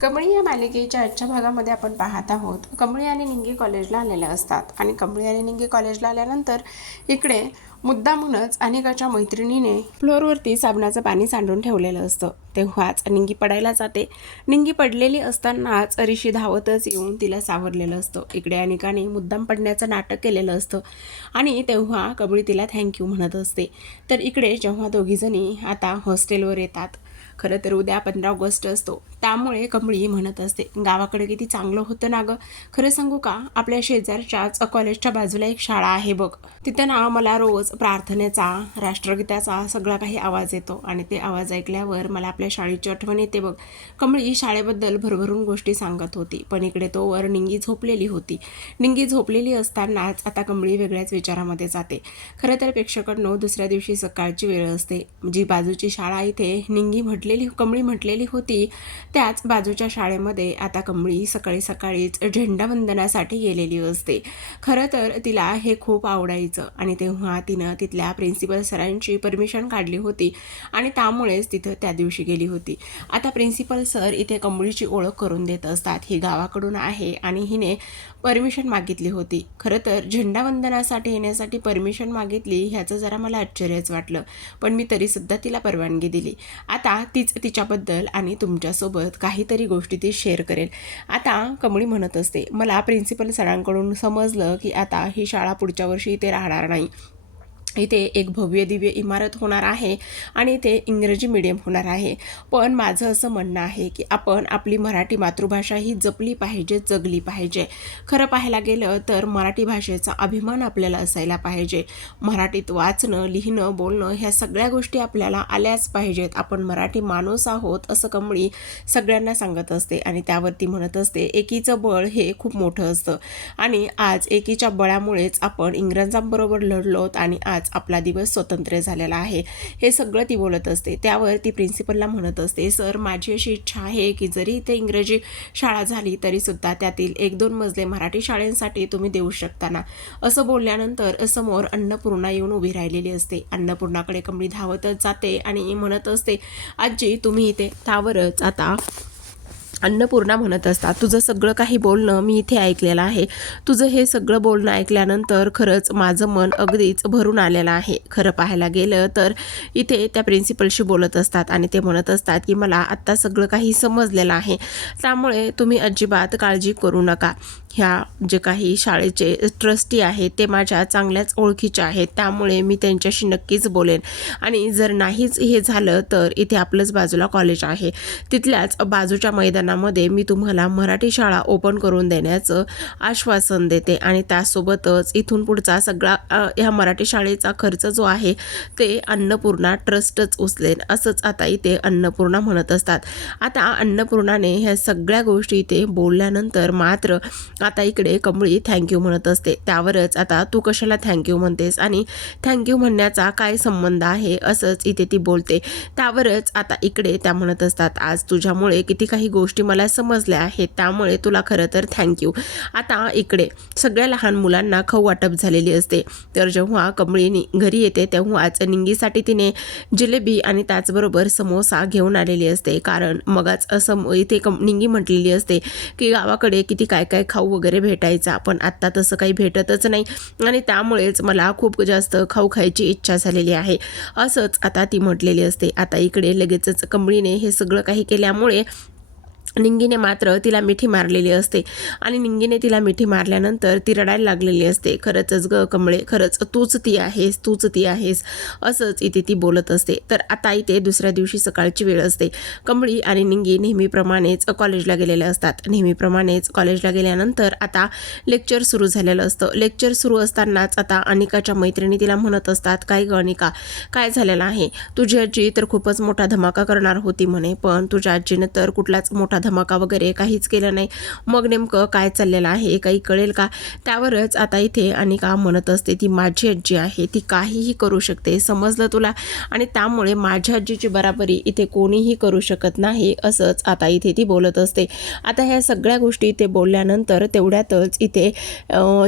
कमळी या मालिकेच्या आजच्या भागामध्ये आपण पाहत आहोत. कमळी आणि निंगी कॉलेजला आलेल्या असतात. आणि कमळी आणि निंगी कॉलेजला आल्यानंतर इकडे मुद्दामूनच अनेकाच्या मैत्रिणीने फ्लोअरवरती साबणाचं पाणी सांडून ठेवलेलं असतं. तेव्हाच निंगी पडायला जाते. निंगी पडलेली असतानाच ऋषी धावतच येऊन तिला सावरलेलं असतं. इकडे अनेकाने मुद्दाम पडण्याचं नाटक केलेलं असतं. आणि तेव्हा कबळी तिला थँक्यू म्हणत असते. तर इकडे जेव्हा दोघीजणी आता हॉस्टेलवर येतात खरं तर उद्या पंधरा ऑगस्ट असतो. त्यामुळे कमळी म्हणत असते गावाकडे किती चांगलं होतं ना गं. खरं सांगू का? आपल्या शेजारच्याच कॉलेजच्या बाजूला एक शाळा आहे बघ. तिथं ना मला रोज प्रार्थनेचा राष्ट्रगीताचा सगळा काही आवाज येतो आणि ते आवाज ऐकल्यावर मला आपल्या शाळेची आठवण येते बघ. कमळी शाळेबद्दल भरभरून गोष्टी सांगत होती पण इकडे तो वर निंगी झोपलेली होती. निंगी झोपलेली असतानाच आता कमळी वेगळ्याच विचारामध्ये जाते. खरं तर प्रेक्षकांनो दुसऱ्या दिवशी सकाळची वेळ असते. जी बाजूची शाळा इथे निंगी म्हटली म्हटलेली कमळी म्हटलेली होती त्याच बाजूच्या शाळेमध्ये आता कमळी सकाळी सकाळीच झेंडावंदनासाठी गेलेली असते. खरं तर तिला हे खूप आवडायचं आणि तेव्हा तिनं तिथल्या प्रिन्सिपल सरांची परमिशन काढली होती आणि त्यामुळेच तिथं त्या दिवशी गेली होती. आता प्रिन्सिपल सर इथे कमळीची ओळख करून देत असतात. ही गावाकडून आहे आणि हिने परमिशन मागितली होती. खरं तर झेंडावंदनासाठी येण्यासाठी परमिशन मागितली ह्याचं जरा मला आश्चर्यच वाटलं. पण मी तरीसुद्धा तिला परवानगी दिली. आता तीच तिच्याबद्दल आणि तुमच्यासोबत काहीतरी गोष्टी ती शेअर करेल. आता कमळी म्हणत असते मला प्रिन्सिपल सरांकडून समजलं की आता ही शाळा पुढच्या वर्षी इथे राहणार नाही. इथे एक भव्य दिव्य इमारत होणार आहे आणि इथे इंग्रजी मीडियम होणार आहे. पण माझं असं म्हणणं आहे की आपण आपली मराठी मातृभाषा ही जपली पाहिजे जगली पाहिजे. खरं पाहायला गेलं तर मराठी भाषेचा अभिमान आपल्याला असायला पाहिजे. मराठीत वाचणं लिहिणं बोलणं ह्या सगळ्या गोष्टी आपल्याला आल्याच पाहिजेत. आपण मराठी माणूस आहोत असं कमळी सगळ्यांना सांगत असते आणि त्यावरती म्हणत असते एकीचं बळ हे खूप मोठं असतं. आणि आज एकीच्या बळामुळेच आपण इंग्रजांबरोबर लढलोत आणि आज आज आपला दिवस स्वतंत्र झालेला आहे. हे सगळं ती बोलत असते. त्यावर ती प्रिन्सिपलला म्हणत असते सर माझी अशी इच्छा आहे की जरी इथे इंग्रजी शाळा झाली तरीसुद्धा त्यातील एक दोन मजले मराठी शाळेंसाठी तुम्ही देऊ शकता ना? असं बोलल्यानंतर समोर अन्नपूर्णा येऊन उभी राहिलेली असते. अन्नपूर्णाकडे कमळी धावतच जाते आणि म्हणत असते आजी तुम्ही इथे त्यावरच आता अन्नपूर्णा म्हणत असतात तुझं सगळं काही बोलणं मी इथे ऐकलेलं आहे. तुझं हे सगळं बोलणं ऐकल्यानंतर खरंच माझं मन अगदीच भरून आलेलं आहे. खरं पाहायला गेलं तर इथे त्या प्रिन्सिपलशी बोलत असतात आणि ते म्हणत असतात की मला आत्ता सगळं काही समजलेलं आहे. त्यामुळे तुम्ही अजिबात काळजी करू नका. ह्या जे काही शाळेचे ट्रस्टी आहेत ते माझ्या चांगल्याच ओळखीचे आहेत. त्यामुळे मी त्यांच्याशी नक्कीच बोलेन. आणि जर नाहीच हे झालं तर इथे आपलंच बाजूला कॉलेज आहे. तिथल्याच बाजूच्या मैदानामध्ये मी तुम्हाला मराठी शाळा ओपन करून देण्याचं आश्वासन देते आणि त्यासोबतच इथून पुढचा सगळा ह्या मराठी शाळेचा खर्च जो आहे ते अन्नपूर्णा ट्रस्टच उचलेन असंच आता इथे अन्नपूर्णा म्हणत असतात. आता अन्नपूर्णाने ह्या सगळ्या गोष्टी इथे बोलल्यानंतर मात्र आता इकडे कमळी थँक्यू म्हणत असते. त्यावरच आता तू कशाला थँक्यू म्हणतेस आणि थँक्यू म्हणण्याचा काय संबंध आहे असंच इथे ती बोलते. त्यावरच आता इकडे त्या म्हणत असतात आज तुझ्यामुळे किती काही गोष्टी मला समजल्या आहेत त्यामुळे तुला खरं तर थँक्यू आता इकडे सगळ्या लहान मुलांना खाऊ वाटप झालेली असते. तर जेव्हा कमळी घरी येते तेव्हाच निंगीसाठी तिने जिलेबी आणि त्याचबरोबर समोसा घेऊन आलेली असते. कारण मगाच असं इथे कम निंगी म्हटलेली असते की गावाकडे किती काय काय खाऊ वगैरे भेटायचा पण आत्ता तसं काही भेटतच नाही. आणि त्यामुळेच मला खूप जास्त खाऊ खायची इच्छा झालेली आहे. असंच आता ती म्हटलेली असते. आता इकडे लगेचच कमळीने हे सगळं काही केल्यामुळे निंगीने मात्र तिला मिठी मारलेली असते. आणि निंगीने तिला मिठी मारल्यानंतर ती रडायला लागलेली असते. खरंचच ग कमळे खरंच तूच ती आहेस तूच ती आहेस असंच इथे ती बोलत असते. तर आता इथे दुसऱ्या दिवशी सकाळची वेळ असते. कमळी आणि निंगी नेहमीप्रमाणेच कॉलेजला गेलेल्या असतात. नेहमीप्रमाणेच कॉलेजला गेल्यानंतर आता लेक्चर सुरू झालेलं असतं. लेक्चर सुरू असतानाच आता अनिकाच्या मैत्रिणी तिला म्हणत असतात काय ग अनिका काय झालेलं आहे? तुझी आजी तर खूपच मोठा धमाका करणार होती म्हणे पण तुझ्या आजीनं तर कुठलाच मोठा धमाका वगैरे काहीच केलं नाही. मग नेमकं काय चाललेलं आहे काही कळेल का? त्यावरच आता इथे अनिका म्हणत असते ती माझी आजी आहे ती काहीही करू शकते समजलं तुला? आणि त्यामुळे माझ्या आजीची बराबरी इथे कोणीही करू शकत नाही असंच आता इथे ती बोलत असते. आता ह्या सगळ्या गोष्टी इथे बोलल्यानंतर तेवढ्यातच इथे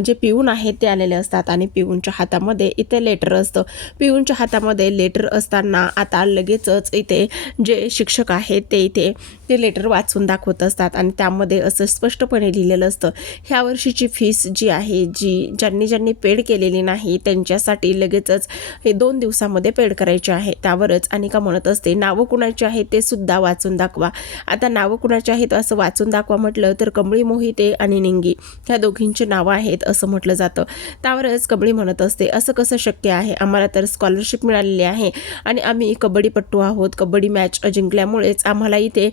जे पिऊन आहेत ते आलेले असतात आणि पिऊनच्या हातामध्ये इथे लेटर असतं. पिऊनच्या हातामध्ये लेटर असताना आता लगेचच इथे जे शिक्षक आहेत ते इथे ते लेटर वाचून दाखवत असतात आणि त्यामध्ये असं स्पष्टपणे लिहिलेलं असतं ह्या वर्षीची फीस जी आहे जी ज्यांनी ज्यांनी पेड केलेली नाही त्यांच्यासाठी लगेचच हे दोन दिवसामध्ये पेड करायचे आहे. त्यावरच अनिका म्हणत असते नावं कुणाची आहेत ते सुद्धा वाचून दाखवा. आता नावं कुणाची आहेत असं वाचून दाखवा म्हटलं तर कमळी मोहिते आणि निंगी ह्या दोघींची नावं आहेत असं म्हटलं जातं. त्यावरच कमळी म्हणत असते असं कसं शक्य आहे? आम्हाला तर स्कॉलरशिप मिळालेली आहे आणि आम्ही कबड्डीपट्टू आहोत. कबड्डी मॅच जिंकल्यामुळेच आम्हाला इथे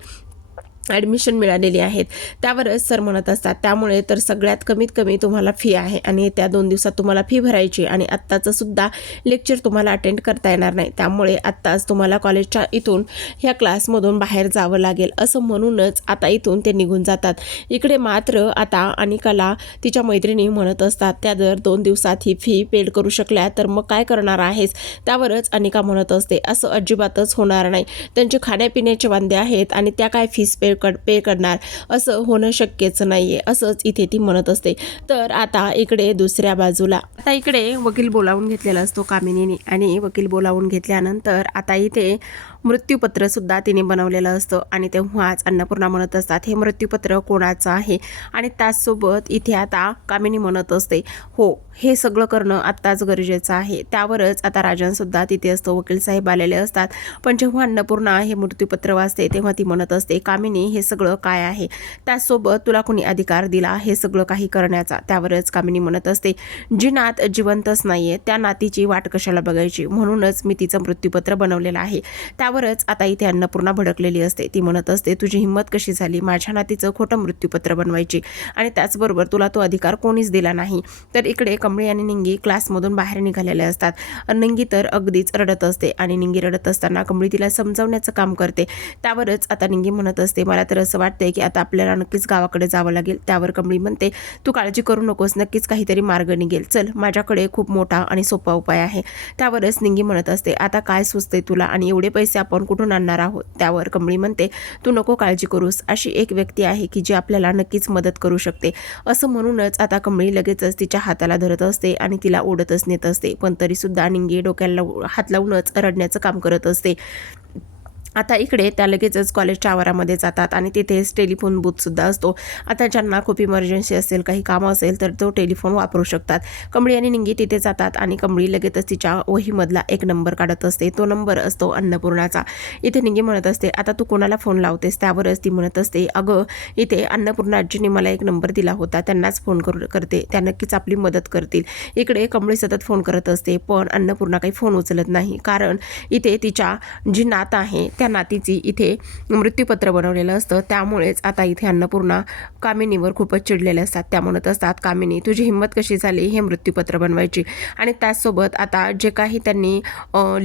ॲडमिशन मिळालेली आहेत. त्यावरच सर म्हणत असतात. त्यामुळे तर सगळ्यात कमीत कमी तुम्हाला फी आहे आणि त्या दोन दिवसात तुम्हाला फी भरायची आणि आत्ताचं सुद्धा लेक्चर तुम्हाला अटेंड करता येणार नाही. त्यामुळे आत्ताच तुम्हाला कॉलेजच्या इथून ह्या क्लासमधून बाहेर जावं लागेल. असं म्हणूनच आता इथून ते निघून जातात. इकडे मात्र आता अनिकाला तिच्या मैत्रिणी म्हणत असतात त्या जर दोन दिवसात ही फी पेड करू शकल्या तर मग काय करणार आहेस? त्यावरच अनिका म्हणत असते असं अजिबातच होणार नाही. त्यांचे खाण्यापिण्याचे वांदे आहेत आणि त्या काय फीस पेड कर पे करणार. असं होणं शक्यच नाही आहे असंच इथे ती म्हणत असते. तर आता इकडे दुसऱ्या बाजूला. आता इकडे वकील बोलावून घेतलेला असतो कामिनीने आणि वकील बोलावून घेतल्यानंतर आता इथे मृत्यूपत्रसुद्धा तिने बनवलेलं असतं आणि तेव्हाच अन्नपूर्णा म्हणत असतात हे मृत्यूपत्र कोणाचं आहे? आणि त्याचसोबत इथे आता कामिनी म्हणत असते हो हे सगळं करणं आत्ताच गरजेचं आहे. त्यावरच आता राजनसुद्धा तिथे असतो वकील साहेब आलेले असतात. पण जेव्हा अन्नपूर्णा हे मृत्यूपत्र वाचते तेव्हा ती म्हणत असते कामिनी हे सगळं काय आहे? त्याचसोबत तुला कोणी अधिकार दिला? हे सगळं काही करण्याचा? त्यावरच कामिनी म्हणत असते जी नात जिवंतच नाहीये त्या नातीची वाट कशाला बघायची? म्हणूनच मी तिचं मृत्यूपत्र बनवलेलं आहे. त्यावरच आता इथे अन्नपूर्णा भडकलेली असते. ती म्हणत असते तुझी हिंमत कशी झाली? माझ्या नातीचं खोटं मृत्यूपत्र बनवायची आणि त्याचबरोबर तुला तो अधिकार कोणीच दिला नाही. तर इकडे कमळी आणि निंगी क्लासमधून बाहेर निघालेले असतात. निंगी तर अगदीच रडत असते आणि निंगी रडत असताना कमळी तिला समजवण्याचं काम करते. त्यावरच आता निंगी म्हणत असते मला तर असं वाटतंय की आता आपल्याला नक्कीच गावाकडे जावं लागेल. त्यावर कमळी म्हणते तू काळजी करू नकोस नक्कीच काहीतरी मार्ग निघेल. चल माझ्याकडे खूप मोठा आणि सोपा उपाय आहे. त्यावरच निंगी म्हणत असते आता काय सुचते तुला आणि एवढे पैसे आपण कुठून आणणार आहोत? त्यावर कमळी म्हणते तू नको काळजी करूस. अशी एक व्यक्ती आहे की जी आपल्याला नक्कीच मदत करू शकते. असं म्हणूनच आता कमळी लगेचच तिच्या हाताला धरत असते आणि तिला ओढतच नेत असते. पण तरीसुद्धा निंगे डोक्याला हात लावूनच रडण्याचं काम करत असते. आता इकडे त्या लगेचच कॉलेजच्या आवारामध्ये जातात आणि तिथेच टेलिफोन बूथसुद्धा असतो. आता ज्यांना खूप इमर्जन्सी असेल काही कामं असेल तर तो टेलिफोन वापरू शकतात. कमळी आणि निंगी तिथे जातात आणि कमळी लगेचच तिच्या वहीमधला एक नंबर काढत असते. तो नंबर असतो अन्नपूर्णाचा. इथे निंगी म्हणत असते आता तू कोणाला फोन लावतेस? त्यावरच ती म्हणत असते अगं इथे अन्नपूर्णा आजीने मला एक नंबर दिला होता. त्यांनाच फोन करू करते. त्या नक्कीच आपली मदत करतील. इकडे कमळी सतत फोन करत असते पण अन्नपूर्णा काही फोन उचलत नाही. कारण इथे तिच्या जी नात आहे त्या नातीची इथे मृत्यूपत्र बनवलेलं असतं. त्यामुळेच आता इथे अन्नपूर्णा कामिनीवर खूपच चिडलेले असतात. त्या म्हणत असतात कामिनी तुझी हिंमत कशी झाली हे मृत्यूपत्र बनवायची? आणि त्याचसोबत आता जे काही त्यांनी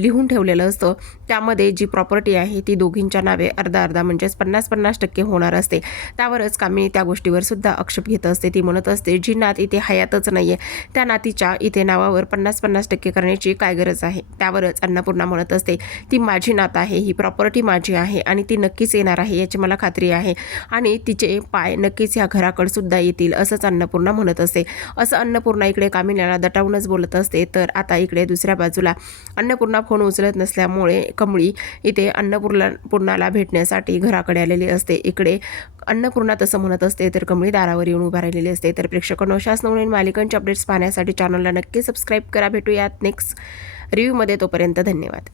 लिहून ठेवलेलं असतं त्यामध्ये जी प्रॉपर्टी आहे ती दोघींच्या नावे अर्धा अर्धा म्हणजेच पन्नास पन्नास टक्के होणार असते. त्यावरच कामिनी त्या गोष्टीवर सुद्धा आक्षेप घेत असते. ती म्हणत असते जी नात इथे हयातच नाही आहे त्या नातीच्या इथे नावावर पन्नास पन्नास टक्के करण्याची काय गरज आहे? त्यावरच अन्नपूर्णा म्हणत असते ती माझी नात आहे. ही प्रॉपर्टी माझी आहे आणि ती नक्कीच येणार आहे याची मला खात्री आहे. आणि तिचे पाय नक्कीच ह्या घराकडे सुद्धा येतील असंच अन्नपूर्णा म्हणत असते. असं अन्नपूर्णा इकडे कामिन्याला दटावूनच बोलत असते. तर आता इकडे दुसऱ्या बाजूला अन्नपूर्णा फोन उचलत नसल्यामुळे कमळी इथे अन्नपूर्णा पूर्णाला भेटण्यासाठी घराकडे आलेली असते. इकडे अन्नपूर्णा तसं म्हणत असते तर कमळी दारावर येऊन उभा राहिलेली असते. तर प्रेक्षकांनो अशाच नवीन मालिकांचे अपडेट्स पाहण्यासाठी चॅनलला नक्की सबस्क्राईब करा. भेटूयात नेक्स्ट रिव्ह्यूमध्ये तोपर्यंत धन्यवाद.